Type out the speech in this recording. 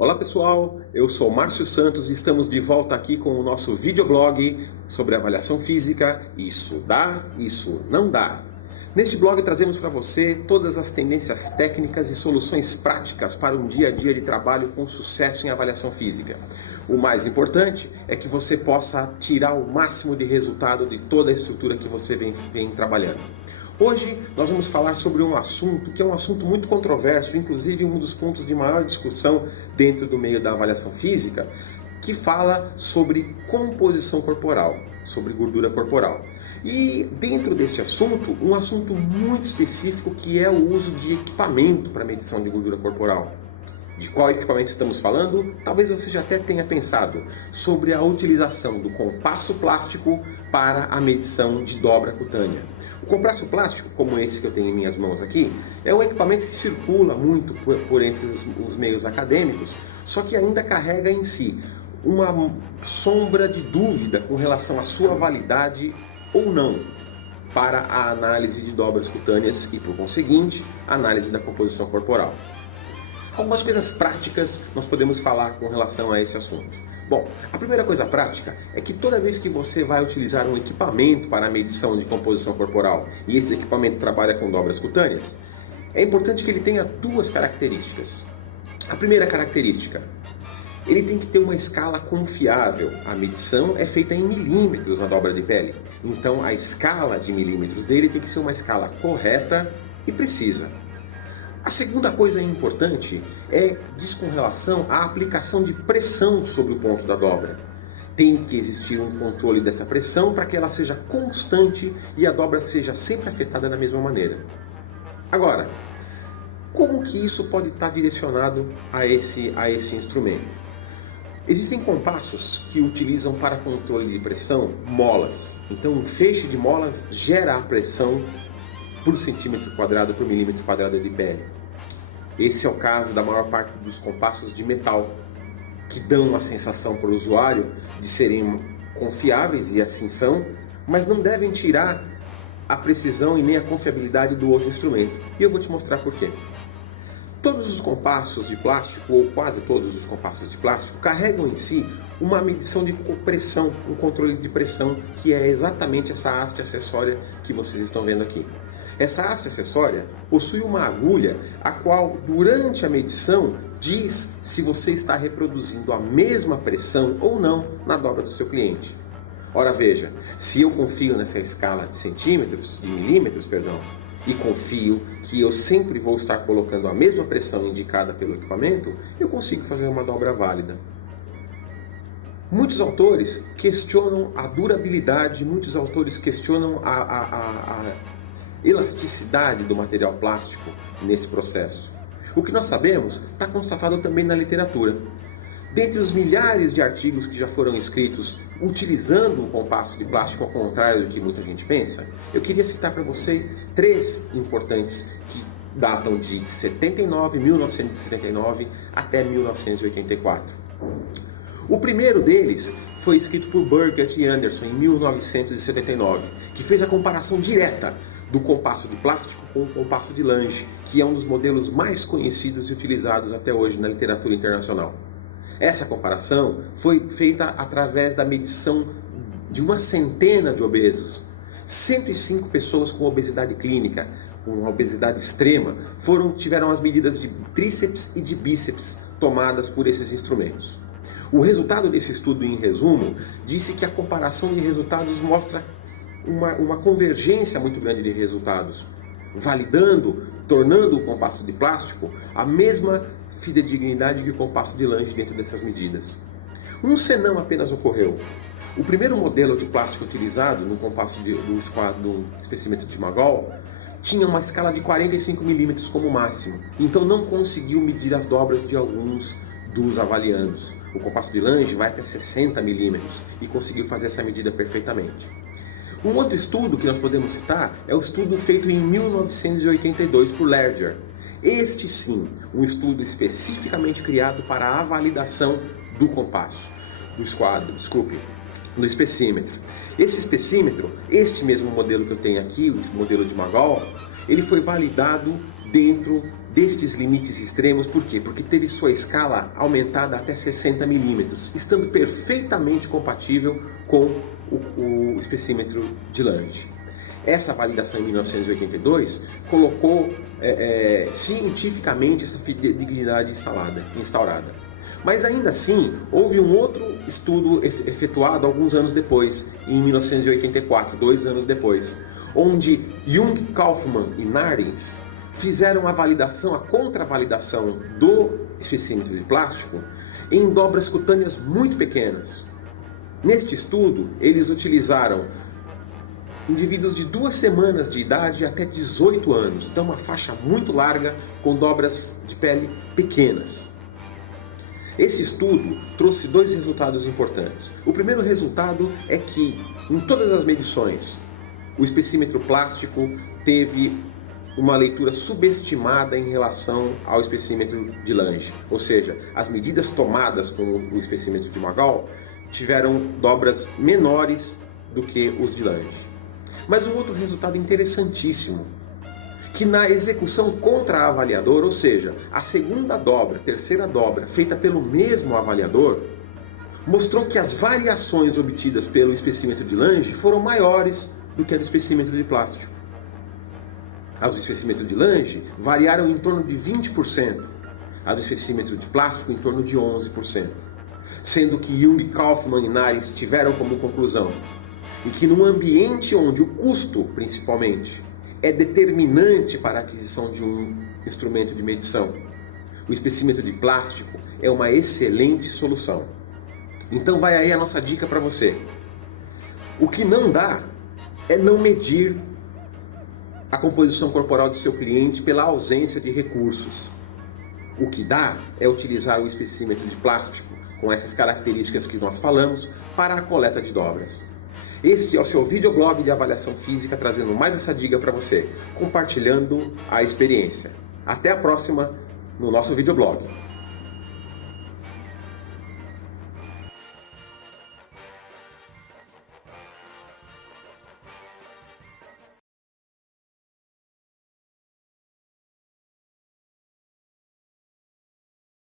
Olá pessoal, eu sou Márcio Santos e estamos de volta aqui com o nosso videoblog sobre avaliação física. Isso dá, isso não dá. Neste blog trazemos para você todas as tendências técnicas e soluções práticas para um dia a dia de trabalho com sucesso em avaliação física. O mais importante é que você possa tirar o máximo de resultado de toda a estrutura que você vem trabalhando. Hoje nós vamos falar sobre um assunto que é um assunto muito controverso, inclusive um dos pontos de maior discussão dentro do meio da avaliação física, que fala sobre composição corporal, sobre gordura corporal. E dentro deste assunto, um assunto muito específico que é o uso de equipamento para medição de gordura corporal. De qual equipamento estamos falando? Talvez você já até tenha pensado sobre a utilização do compasso plástico para a medição de dobra cutânea. O compasso plástico, como esse que eu tenho em minhas mãos aqui, é um equipamento que circula muito por entre os meios acadêmicos, só que ainda carrega em si uma sombra de dúvida com relação à sua validade ou não para a análise de dobras cutâneas e, por conseguinte, a análise da composição corporal. Algumas coisas práticas nós podemos falar com relação a esse assunto. Bom, a primeira coisa prática é que toda vez que você vai utilizar um equipamento para a medição de composição corporal e esse equipamento trabalha com dobras cutâneas, é importante que ele tenha duas características. A primeira característica, ele tem que ter uma escala confiável. A medição é feita em milímetros na dobra de pele, então a escala de milímetros dele tem que ser uma escala correta e precisa. A segunda coisa importante diz com relação à aplicação de pressão sobre o ponto da dobra. Tem que existir um controle dessa pressão para que ela seja constante e a dobra seja sempre afetada da mesma maneira. Agora, como que isso pode estar direcionado a esse instrumento? Existem compassos que utilizam para controle de pressão molas. Então, um feixe de molas gera a pressão por centímetro quadrado por milímetro quadrado de pele. Esse é o caso da maior parte dos compassos de metal, que dão a sensação para o usuário de serem confiáveis, e assim são, mas não devem tirar a precisão e nem a confiabilidade do outro instrumento. E eu vou te mostrar por quê. Todos os compassos de plástico, ou quase todos os compassos de plástico, carregam em si uma medição de pressão, um controle de pressão, que é exatamente essa haste acessória que vocês estão vendo aqui. Essa haste acessória possui uma agulha a qual, durante a medição, diz se você está reproduzindo a mesma pressão ou não na dobra do seu cliente. Ora veja, se eu confio nessa escala de milímetros, e confio que eu sempre vou estar colocando a mesma pressão indicada pelo equipamento, eu consigo fazer uma dobra válida. Muitos autores questionam a durabilidade, muitos autores questionam a elasticidade do material plástico nesse processo. O que nós sabemos está constatado também na literatura. Dentre os milhares de artigos que já foram escritos utilizando o compasso de plástico, ao contrário do que muita gente pensa, eu queria citar para vocês três importantes que datam de 1979 até 1984. O primeiro deles foi escrito por Burgert e Anderson em 1979, que fez a comparação direta do compasso de plástico com o compasso de Lange, que é um dos modelos mais conhecidos e utilizados até hoje na literatura internacional. Essa comparação foi feita através da medição de uma centena de obesos. 105 pessoas com obesidade clínica, com obesidade extrema, tiveram as medidas de tríceps e de bíceps tomadas por esses instrumentos. O resultado desse estudo, em resumo, disse que a comparação de resultados mostra uma convergência muito grande de resultados, tornando o compasso de plástico a mesma fidedignidade que o compasso de Lange dentro dessas medidas. Um senão apenas ocorreu. O primeiro modelo de plástico utilizado no compasso do especímetro de Magol tinha uma escala de 45 mm como máximo, então não conseguiu medir as dobras de alguns dos avaliandos. O compasso de Lange vai até 60 mm e conseguiu fazer essa medida perfeitamente. Um outro estudo que nós podemos citar é o estudo feito em 1982 por Lerger. Este sim, um estudo especificamente criado para a validação do compasso, do espessímetro. Esse espessímetro, este mesmo modelo que eu tenho aqui, o modelo de Magol, ele foi validado dentro destes limites extremos. Por quê? Porque teve sua escala aumentada até 60 milímetros, estando perfeitamente compatível com o espessímetro de Lange. Essa validação em 1982 colocou cientificamente essa fidelidade instaurada. Mas ainda assim, houve um outro estudo efetuado alguns anos depois, em 1984, 2 anos depois, onde Jung, Kaufmann e Narins fizeram a contravalidação do espessímetro de plástico em dobras cutâneas muito pequenas. Neste estudo, eles utilizaram indivíduos de 2 semanas de idade até 18 anos, então uma faixa muito larga com dobras de pele pequenas. Esse estudo trouxe 2 resultados importantes. O primeiro resultado é que, em todas as medições, o espessímetro plástico teve uma leitura subestimada em relação ao espessímetro de Lange. Ou seja, as medidas tomadas com o espessímetro de Magal tiveram dobras menores do que os de Lange. Mas um outro resultado interessantíssimo, que na execução contra-avaliador, ou seja, a segunda dobra, terceira dobra, feita pelo mesmo avaliador, mostrou que as variações obtidas pelo espessímetro de Lange foram maiores do que a do espessímetro de plástico. As do espessímetro de Lange variaram em torno de 20%, a do espessímetro de plástico em torno de 11%, sendo que Jung, Kaufmann e Narins tiveram como conclusão em que num ambiente onde o custo, principalmente, é determinante para a aquisição de um instrumento de medição, o espessímetro de plástico é uma excelente solução. Então vai aí a nossa dica para você. O que não dá é não medir a composição corporal de seu cliente pela ausência de recursos. O que dá é utilizar o espessímetro de plástico com essas características que nós falamos para a coleta de dobras. Este é o seu videoblog de avaliação física, trazendo mais essa dica para você, compartilhando a experiência. Até a próxima no nosso videoblog.